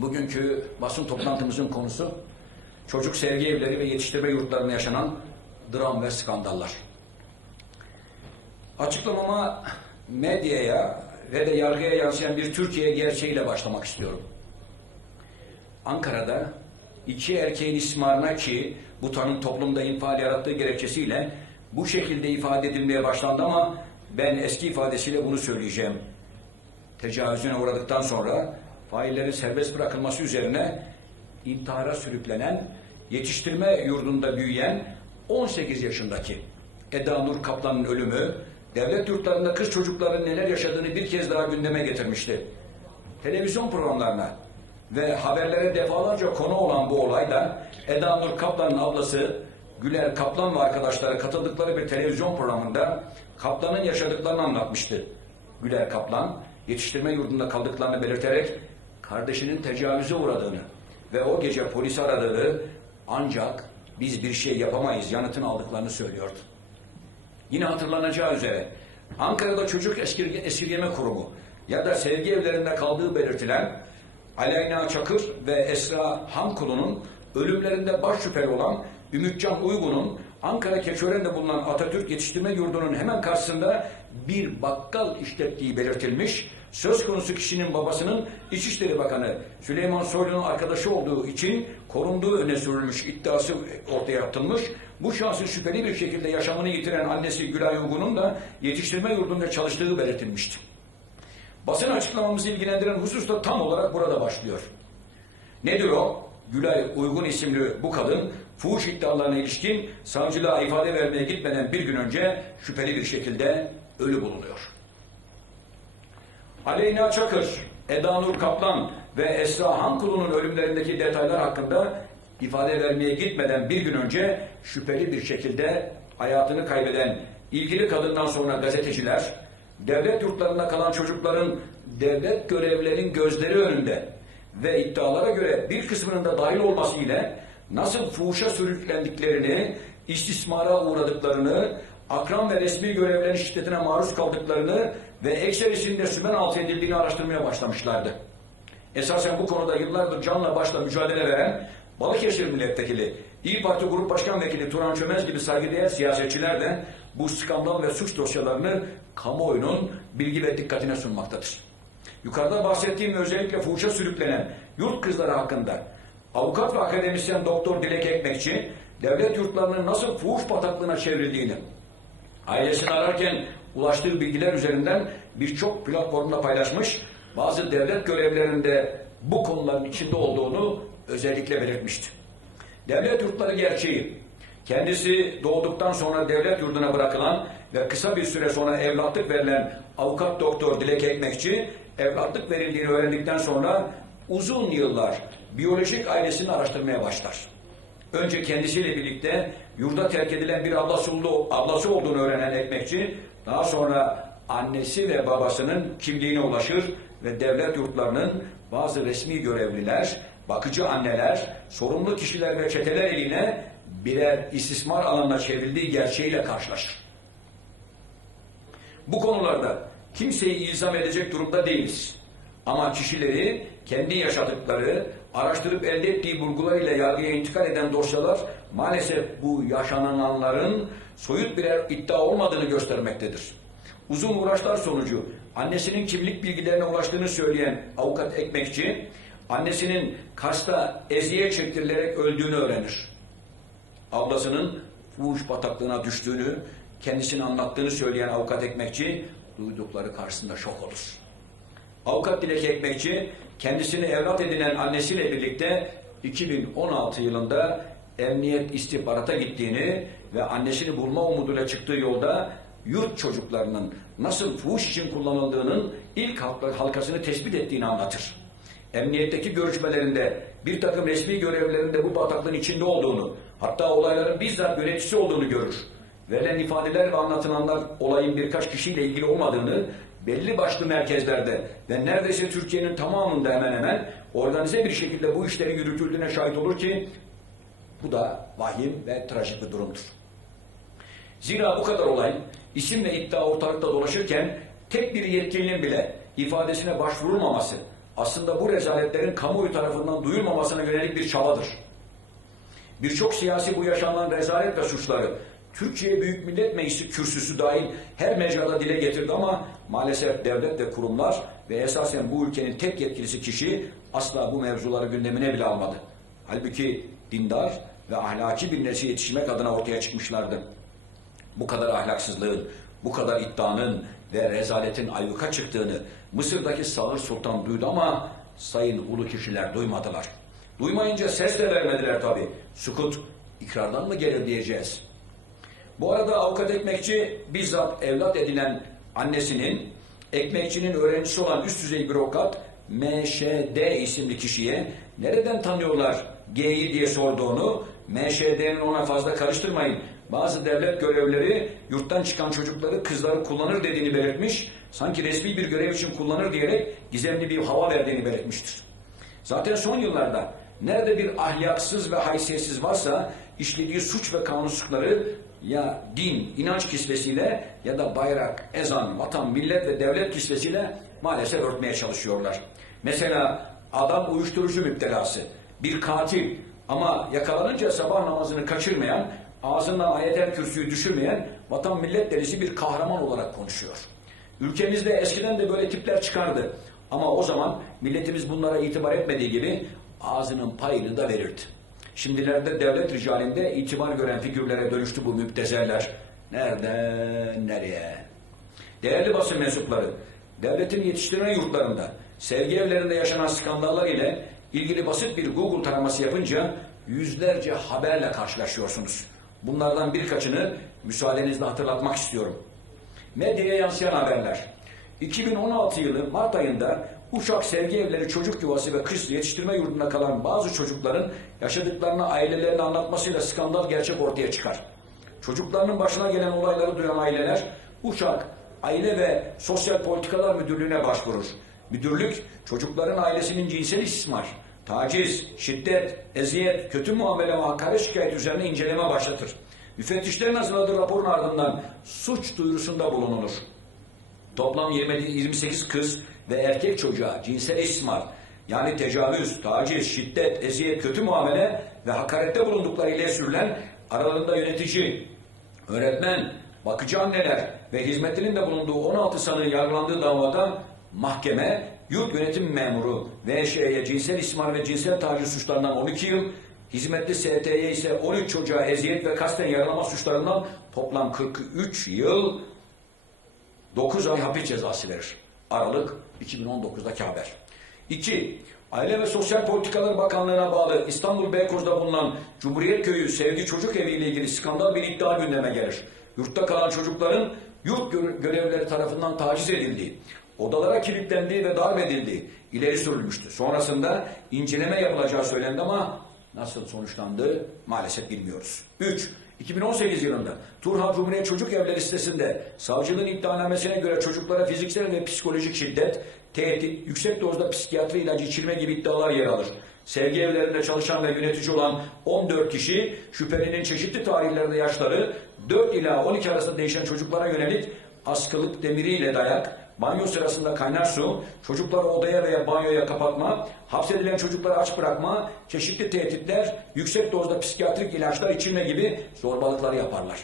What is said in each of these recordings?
Bugünkü basın toplantımızın konusu çocuk sevgi evleri ve yetiştirme yurtlarında yaşanan dram ve skandallar. Açıklamama medyaya ve de yargıya yansıyan bir Türkiye gerçeğiyle başlamak istiyorum. Ankara'da iki erkeğin istismarına ki bu tanım toplumda infial yarattığı gerekçesiyle bu şekilde ifade edilmeye başlandı ama ben eski ifadesiyle bunu söyleyeceğim. Tecavüzüne uğradıktan sonra faillerin serbest bırakılması üzerine intihara sürüklenen, yetiştirme yurdunda büyüyen 18 yaşındaki Eda Nur Kaplan'ın ölümü devlet yurtlarında kız çocukların neler yaşadığını bir kez daha gündeme getirmişti. Televizyon programlarına ve haberlere defalarca konu olan bu olayda Eda Nur Kaplan'ın ablası Güler Kaplan ve arkadaşları katıldıkları bir televizyon programında Kaplan'ın yaşadıklarını anlatmıştı. Güler Kaplan yetiştirme yurdunda kaldıklarını belirterek kardeşinin tecavüze uğradığını ve o gece polisi aradığını ancak biz bir şey yapamayız yanıtını aldıklarını söylüyordu. Yine hatırlanacağı üzere Ankara'da çocuk esirge, esirgeme kurumu ya da sevgi evlerinde kaldığı belirtilen Aleyna Çakır ve Esra Hamkulu'nun ölümlerinde baş şüpheli olan Ümitcan Uygun'un Ankara Keçören'de bulunan Atatürk Yetiştirme Yurdu'nun hemen karşısında bir bakkal işlettiği belirtilmiş. Söz konusu kişinin babasının İçişleri Bakanı Süleyman Soylu'nun arkadaşı olduğu için korunduğu öne sürülmüş iddiası ortaya atılmış. Bu şahsın şüpheli bir şekilde yaşamını yitiren annesi Gülay Uygun'un da yetiştirme yurdunda çalıştığı belirtilmişti. Basın açıklamamızı ilgilendiren husus da tam olarak burada başlıyor. Nedir o? Gülay Uygun isimli bu kadın fuhuş iddialarına ilişkin savcılığa ifade vermeye gitmeden bir gün önce şüpheli bir şekilde ölü bulunuyor. Aleyna Çakır, Eda Nur Kaplan ve Esra Hankulu'nun ölümlerindeki detaylar hakkında ifade vermeye gitmeden bir gün önce şüpheli bir şekilde hayatını kaybeden ilgili kadından sonra gazeteciler, devlet yurtlarında kalan çocukların devlet görevlerinin gözleri önünde ve iddialara göre bir kısmının da dahil olması ile nasıl fuhuşa sürüklendiklerini, istismara uğradıklarını, akran ve resmi görevlerin şiddetine maruz kaldıklarını ve ekserisinde sümen altı edildiğini araştırmaya başlamışlardı. Esasen bu konuda yıllardır canla başla mücadele veren Balıkesir Milletvekili, İyi Parti Grup Başkan Vekili Turan Çömez gibi saygıdeğer siyasetçiler de bu skandal ve suç dosyalarını kamuoyunun bilgi ve dikkatine sunmaktadır. Yukarıda bahsettiğim özellikle fuhuşa sürüklenen yurt kızları hakkında avukat ve akademisyen doktor Dilek Ekmekçi devlet yurtlarının nasıl fuhuş bataklığına çevrildiğini ailesini ararken ulaştığı bilgiler üzerinden birçok platformda paylaşmış bazı devlet görevlerinde bu konuların içinde olduğunu özellikle belirtmişti. Devlet yurtları gerçeği kendisi doğduktan sonra devlet yurduna bırakılan ve kısa bir süre sonra evlatlık verilen avukat doktor Dilek Ekmekçi evlatlık verildiğini öğrendikten sonra uzun yıllar biyolojik ailesini araştırmaya başlar. Önce kendisiyle birlikte yurda terk edilen bir ablası, ablası olduğunu öğrenen Ekmekçi, daha sonra annesi ve babasının kimliğine ulaşır ve devlet yurtlarının bazı resmi görevliler, bakıcı anneler, sorumlu kişiler ve çeteler eline birer istismar alanına çevrildiği gerçeğiyle karşılaşır. Bu konularda kimseyi ilzam edecek durumda değiliz. Ama kişileri kendi yaşadıkları, araştırıp elde ettiği bulgular ile yargıya intikal eden dosyalar maalesef bu yaşananların soyut birer iddia olmadığını göstermektedir. Uzun uğraşlar sonucu annesinin kimlik bilgilerine ulaştığını söyleyen avukat Ekmekçi, annesinin Kars'ta eziyet çektirilerek öldüğünü öğrenir. Ablasının fuhuş bataklığına düştüğünü, kendisini anlattığını söyleyen avukat Ekmekçi, duydukları karşısında şok olur. Avukat Dilek Ekmekçi kendisini evlat edinen annesiyle birlikte 2016 yılında emniyet istihbarata gittiğini ve annesini bulma umuduyla çıktığı yolda yurt çocuklarının nasıl fuhuş için kullanıldığının ilk halkasını tespit ettiğini anlatır. Emniyetteki görüşmelerinde bir takım resmi görevlerinde bu bataklığın içinde olduğunu, hatta olayların bizzat yöneticisi olduğunu görür. Verilen ifadeler ve anlatılanlar olayın birkaç kişiyle ilgili olmadığını, belli başlı merkezlerde ve neredeyse Türkiye'nin tamamında hemen hemen organize bir şekilde bu işlerin yürütüldüğüne şahit olur ki bu da vahim ve trajik bir durumdur. Zira bu kadar olay isim ve iddia ortalıkta dolaşırken tek bir yetkilinin bile ifadesine başvurulmaması, aslında bu rezaletlerin kamuoyu tarafından duyulmamasına yönelik bir çabadır. Birçok siyasi bu yaşanan rezalet ve suçları Türkiye Büyük Millet Meclisi kürsüsü dahil her mecrada dile getirdi ama maalesef devlet ve kurumlar ve esasen bu ülkenin tek yetkilisi kişi asla bu mevzuları gündemine bile almadı. Halbuki dindar ve ahlaki bir nesil yetiştirmek adına ortaya çıkmışlardı. Bu kadar ahlaksızlığın, bu kadar iddianın ve rezaletin ayyuka çıktığını Mısır'daki Sağır Sultan duydu ama sayın ulu kişiler duymadılar. Duymayınca ses de vermediler tabi. Sukut ikrardan mı gelir diyeceğiz. Bu arada avukat ekmekçi bizzat evlat edilen annesinin ekmekçinin öğrencisi olan üst düzey bürokrat MŞD isimli kişiye nereden tanıyorlar G'yi diye sorduğunu MŞD'nin ona fazla karıştırmayın. Bazı devlet görevleri yurttan çıkan çocukları kızları kullanır dediğini belirtmiş. Sanki resmi bir görev için kullanır diyerek gizemli bir hava verdiğini belirtmiştir. Zaten son yıllarda nerede bir ahlaksız ve haysiyetsiz varsa işlediği suç ve kanunsuzlukları ya din, inanç kisvesiyle ya da bayrak, ezan, vatan, millet ve devlet kisvesiyle maalesef örtmeye çalışıyorlar. Mesela adam uyuşturucu müptelası, bir katil ama yakalanınca sabah namazını kaçırmayan, ağzından ayetel kürsüyü düşürmeyen vatan millet delisi bir kahraman olarak konuşuyor. Ülkemizde eskiden de böyle tipler çıkardı. Ama o zaman milletimiz bunlara itibar etmediği gibi ağzının payını da verirdi. Şimdilerde devlet ricalinde itibar gören figürlere dönüştü bu müptezeller. Nereden nereye? Değerli basın mensupları, devletin yetiştirme yurtlarında, sevgi evlerinde yaşanan skandallar ile ilgili basit bir Google taraması yapınca yüzlerce haberle karşılaşıyorsunuz. Bunlardan birkaçını müsaadenizle hatırlatmak istiyorum. Medyaya yansıyan haberler. 2016 yılı Mart ayında Uşak Sevgi Evleri Çocuk Yuvası ve Kız Yetiştirme Yurdu'nda kalan bazı çocukların yaşadıklarını ailelerine anlatmasıyla skandal gerçek ortaya çıkar. Çocuklarının başına gelen olayları duyan aileler Uşak Aile ve Sosyal Politikalar Müdürlüğü'ne başvurur. Müdürlük çocukların ailesinin cinsel istismar, taciz, şiddet, eziyet, kötü muamele ve hakaret şikayet üzerine inceleme başlatır. Müfettişlerin hazırladığı raporun ardından suç duyurusunda bulunulur. Toplam 20, 28 kız ve erkek çocuğa cinsel istismar, yani tecavüz, taciz, şiddet, eziyet, kötü muamele ve hakarette bulundukları ile sürülen aralarında yönetici, öğretmen, bakıcı anneler ve hizmetinin de bulunduğu 16 sanığın yargılandığı davada mahkeme, yurt yönetim memuru VŞ'ye cinsel istismar ve cinsel taciz suçlarından 12 yıl, hizmetli ST'ye ise 13 çocuğa eziyet ve kasten yaralama suçlarından toplam 43 yıl 9 ay hapis cezası verir. Aralık 2019'daki haber. 2. Aile ve Sosyal Politikalar Bakanlığı'na bağlı İstanbul Beykoz'da bulunan Cumhuriyet Köyü Sevgi Çocuk Evi ile ilgili skandal bir iddia gündeme gelir. Yurtta kalan çocukların yurt gö- görevlileri tarafından taciz edildiği, odalara kilitlendiği ve darp edildiği ileri sürülmüştü. Sonrasında inceleme yapılacağı söylendi ama nasıl sonuçlandı maalesef bilmiyoruz. 3. 2018 yılında Turhal Cumhuriyet Çocuk Evleri sitesinde savcılığın iddianamesine göre çocuklara fiziksel ve psikolojik şiddet, tehdit, yüksek dozda psikiyatri ilacı içirme gibi iddialar yer alır. Sevgi evlerinde çalışan ve yönetici olan 14 kişi şüphelinin çeşitli tarihlerde yaşları 4 ila 12 arasında değişen çocuklara yönelik askılık demiriyle dayak, banyo sırasında kaynar su, çocukları odaya veya banyoya kapatma, hapsedilen çocukları aç bırakma, çeşitli tehditler, yüksek dozda psikiyatrik ilaçlar içirme gibi zorbalıkları yaparlar.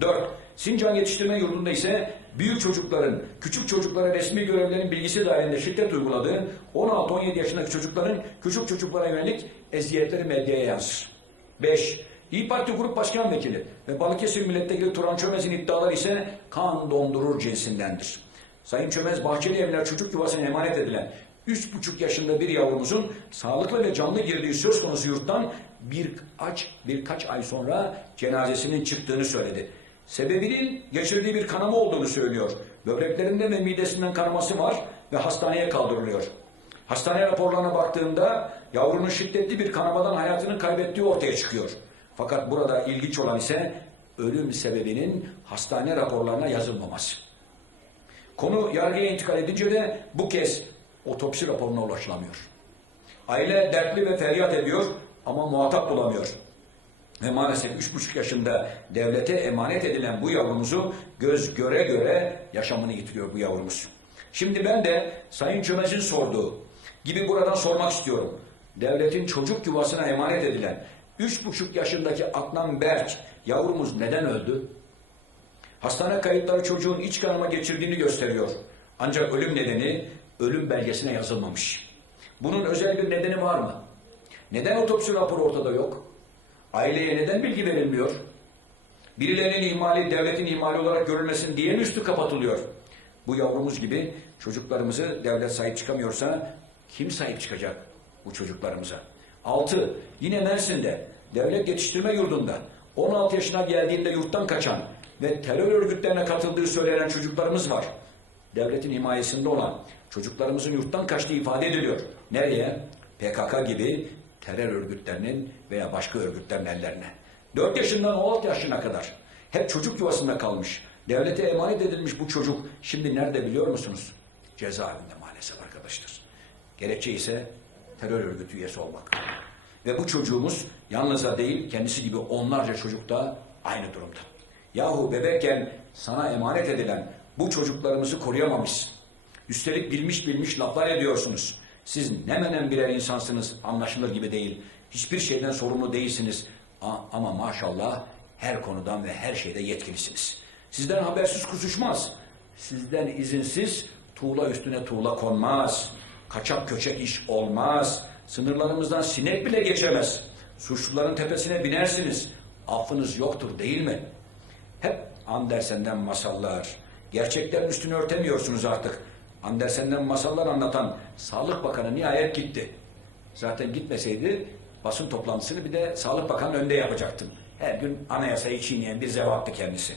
4. Sincan Yetiştirme Yurdu'nda ise büyük çocukların, küçük çocuklara resmi görevlerin bilgisi dahilinde şiddet uyguladığı 16-17 yaşındaki çocukların küçük çocuklara yönelik eziyetleri medyaya yansır. 5. İyi Parti Grup Başkan Vekili ve Balıkesir Milletvekili Turan Çömez'in iddiaları ise kan dondurur cinsindendir. Sayın Çömez Bahçeli Evler Çocuk Yuvası'na emanet edilen 3,5 yaşında bir yavrumuzun sağlıklı ve canlı girdiği söz konusu yurttan birkaç, birkaç ay sonra cenazesinin çıktığını söyledi. Sebebinin geçirdiği bir kanama olduğunu söylüyor. Böbreklerinde ve midesinden kanaması var ve hastaneye kaldırılıyor. Hastane raporlarına baktığımda yavrunun şiddetli bir kanamadan hayatını kaybettiği ortaya çıkıyor. Fakat burada ilginç olan ise ölüm sebebinin hastane raporlarına yazılmaması. Konu yargıya intikal edince de bu kez otopsi raporuna ulaşılamıyor. Aile dertli ve feryat ediyor ama muhatap bulamıyor. Ve maalesef üç buçuk yaşında devlete emanet edilen bu yavrumuzu göz göre göre yaşamını yitiriyor bu yavrumuz. Şimdi ben de Sayın Çömez'in sorduğu gibi buradan sormak istiyorum. Devletin çocuk yuvasına emanet edilen üç buçuk yaşındaki Adnan Berk yavrumuz neden öldü? Hastane kayıtları çocuğun iç kanama geçirdiğini gösteriyor. Ancak ölüm nedeni ölüm belgesine yazılmamış. Bunun özel bir nedeni var mı? Neden otopsi raporu ortada yok? Aileye neden bilgi verilmiyor? Birilerinin ihmali devletin ihmali olarak görülmesin diye mi üstü kapatılıyor? Bu yavrumuz gibi çocuklarımızı devlet sahip çıkamıyorsa kim sahip çıkacak bu çocuklarımıza? Altı, yine Mersin'de devlet yetiştirme yurdunda 16 yaşına geldiğinde yurttan kaçan ve terör örgütlerine katıldığı söylenen çocuklarımız var. Devletin himayesinde olan çocuklarımızın yurttan kaçtığı ifade ediliyor. Nereye? PKK gibi terör örgütlerinin veya başka örgütlerin ellerine. 4 yaşından 16 yaşına kadar hep çocuk yuvasında kalmış. Devlete emanet edilmiş bu çocuk şimdi nerede biliyor musunuz? Cezaevinde maalesef arkadaşlar. Gerekçe ise terör örgütü üyesi olmak. Ve bu çocuğumuz yalnızca değil kendisi gibi onlarca çocuk da aynı durumda. Yahu bebekken sana emanet edilen bu çocuklarımızı koruyamamışsın. Üstelik bilmiş bilmiş laflar ediyorsunuz. Siz ne menen birer insansınız anlaşılır gibi değil. Hiçbir şeyden sorumlu değilsiniz. A- ama maşallah her konudan ve her şeyde yetkilisiniz. Sizden habersiz kusuşmaz. Sizden izinsiz tuğla üstüne tuğla konmaz. Kaçak köçek iş olmaz. Sınırlarımızdan sinek bile geçemez. Suçluların tepesine binersiniz. Affınız yoktur değil mi? Hep Andersen'den masallar. Gerçeklerin üstünü örtemiyorsunuz artık. Andersen'den masallar anlatan Sağlık Bakanı nihayet gitti. Zaten gitmeseydi basın toplantısını bir de Sağlık Bakanı önünde yapacaktım. Her gün anayasayı çiğneyen bir zevattı kendisi.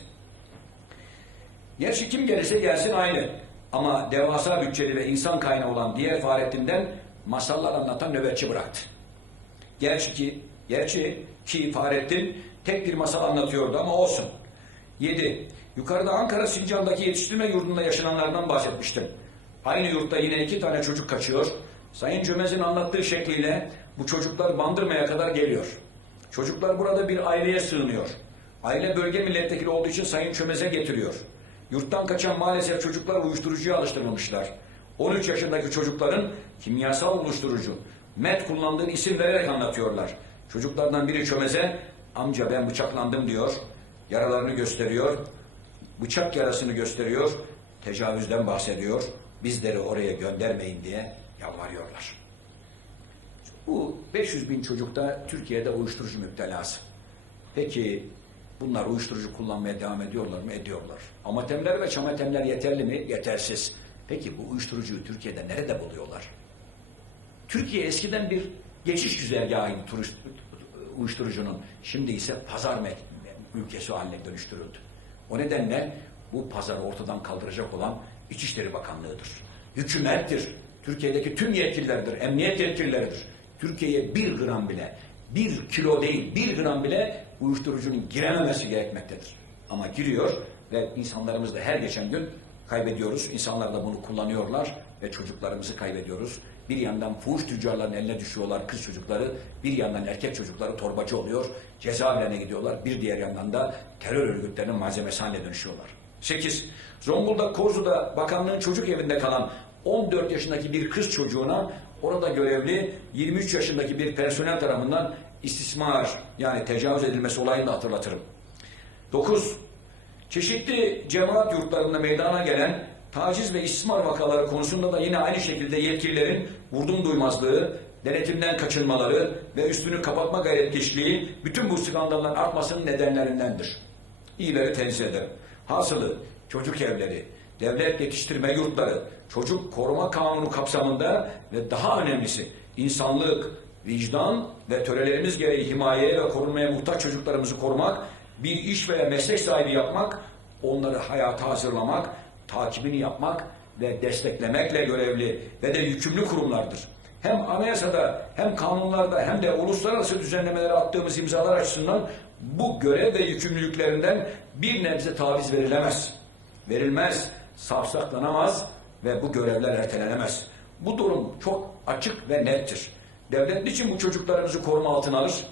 Gerçi kim gelirse gelsin aynı. Ama devasa bütçeli ve insan kaynağı olan diğer Fahrettin'den masallar anlatan nöbetçi bıraktı. Gerçi ki, gerçi ki Fahrettin tek bir masal anlatıyordu ama olsun. 7. Yukarıda Ankara Sincan'daki yetiştirme yurdunda yaşananlardan bahsetmiştim. Aynı yurtta yine iki tane çocuk kaçıyor. Sayın Cömez'in anlattığı şekliyle bu çocuklar Bandırma'ya kadar geliyor. Çocuklar burada bir aileye sığınıyor. Aile bölge milletvekili olduğu için Sayın Çömez'e getiriyor. Yurttan kaçan maalesef çocuklar uyuşturucuya alıştırılmışlar. 13 yaşındaki çocukların kimyasal oluşturucu, met kullandığını isim vererek anlatıyorlar. Çocuklardan biri Çömez'e amca ben bıçaklandım diyor. Yaralarını gösteriyor. Bıçak yarasını gösteriyor. Tecavüzden bahsediyor. Bizleri oraya göndermeyin diye yalvarıyorlar. Bu 500 bin çocukta Türkiye'de uyuşturucu müptelası. Peki bunlar uyuşturucu kullanmaya devam ediyorlar mı? Ediyorlar. Amatemler ve çamatemler yeterli mi? Yetersiz. Peki bu uyuşturucuyu Türkiye'de nerede buluyorlar? Türkiye eskiden bir geçiş güzergahıydı turist, uyuşturucunun. Şimdi ise pazar me- ülkesi haline dönüştürüldü. O nedenle bu pazarı ortadan kaldıracak olan İçişleri Bakanlığı'dır. Hükümettir. Türkiye'deki tüm yetkililerdir. Emniyet yetkilileridir. Türkiye'ye bir gram bile, bir kilo değil, bir gram bile uyuşturucunun girememesi gerekmektedir. Ama giriyor ve insanlarımız da her geçen gün kaybediyoruz. İnsanlar da bunu kullanıyorlar ve çocuklarımızı kaybediyoruz. Bir yandan fuhuş tüccarlarının eline düşüyorlar kız çocukları, bir yandan erkek çocukları torbacı oluyor, cezaevlerine gidiyorlar. Bir diğer yandan da terör örgütlerinin malzemesi haline dönüşüyorlar. 8. Zonguldak Korzu'da bakanlığın çocuk evinde kalan 14 yaşındaki bir kız çocuğuna orada görevli 23 yaşındaki bir personel tarafından istismar yani tecavüz edilmesi olayını da hatırlatırım. 9. Çeşitli cemaat yurtlarında meydana gelen taciz ve istismar vakaları konusunda da yine aynı şekilde yetkililerin vurdum duymazlığı, denetimden kaçınmaları ve üstünü kapatma gayretkeşliği bütün bu skandalların artmasının nedenlerindendir. İyileri tenzih ederim. Hasılı çocuk evleri, devlet yetiştirme yurtları, çocuk koruma kanunu kapsamında ve daha önemlisi insanlık, vicdan ve törelerimiz gereği himayeye ve korunmaya muhtaç çocuklarımızı korumak, bir iş veya meslek sahibi yapmak, onları hayata hazırlamak, takibini yapmak ve desteklemekle görevli ve de yükümlü kurumlardır. Hem anayasada hem kanunlarda hem de uluslararası düzenlemelere attığımız imzalar açısından bu görev ve yükümlülüklerinden bir nebze taviz verilemez. Verilmez, savsaklanamaz ve bu görevler ertelenemez. Bu durum çok açık ve nettir. Devlet için bu çocuklarımızı koruma altına alır?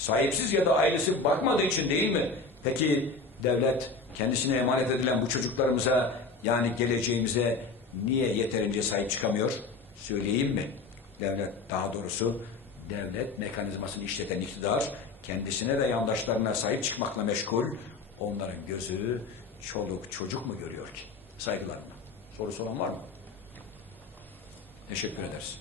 Sahipsiz ya da ailesi bakmadığı için değil mi? Peki devlet kendisine emanet edilen bu çocuklarımıza yani geleceğimize niye yeterince sahip çıkamıyor? Söyleyeyim mi? devlet daha doğrusu devlet mekanizmasını işleten iktidar kendisine ve yandaşlarına sahip çıkmakla meşgul. Onların gözü çoluk çocuk mu görüyor ki? Saygılarımla. Sorusu olan var mı? Teşekkür ederiz.